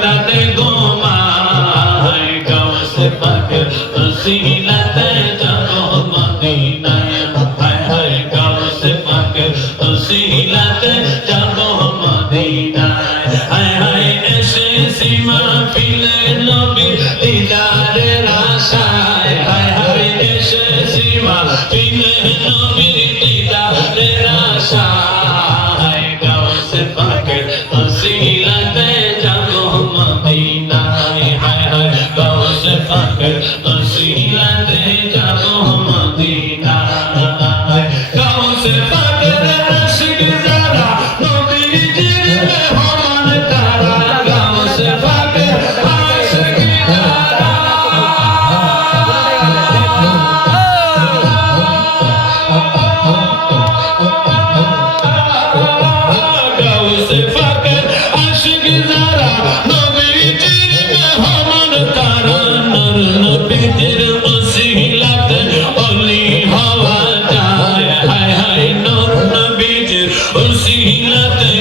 Baghdad, Goma, I go, Sepak, Singh.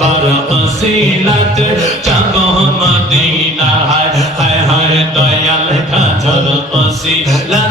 বাবার বসিলাত চাগ Medina হায় হায় হায় Dayal কাজর বসিলাত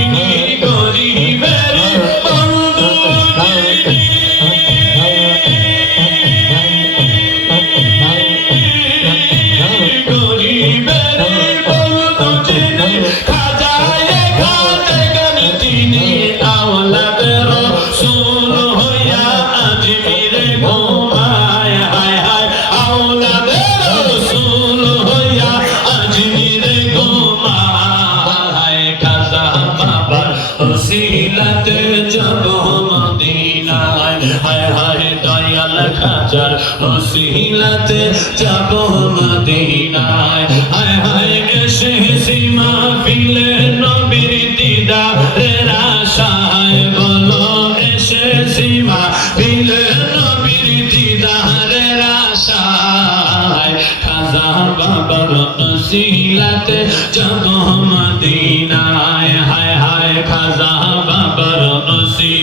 Amém. যাব মদিনায়। হায় হায়, দয়াল খাজার হসিলাতে যাব মদিনায়। হায় হায় এসে সীমা ফিলে নবীর দিদারের আশায় বলো এসে সীমা ফিলে নবীর দিদারের আশায় খাজা বাবা সিলাতে যাব মদিনায় হায় হায় খাজা বাবার নসি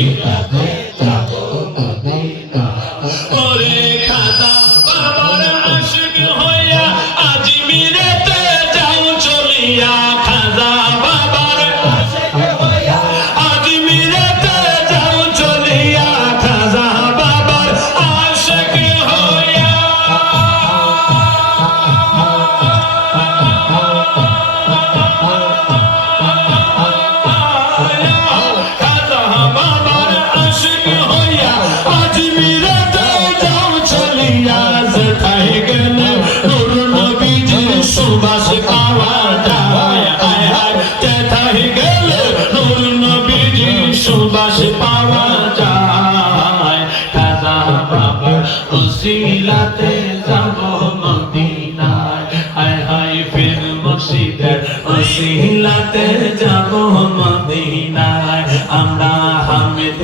ওসিলাতে যাব মদিনায়। আমরা হামিদ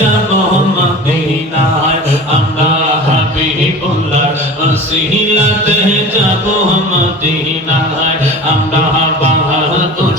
যাব মদিনায়। আমরা হাবিবুল্লাহ যাব মদিনায়। আমরা বাহাদুর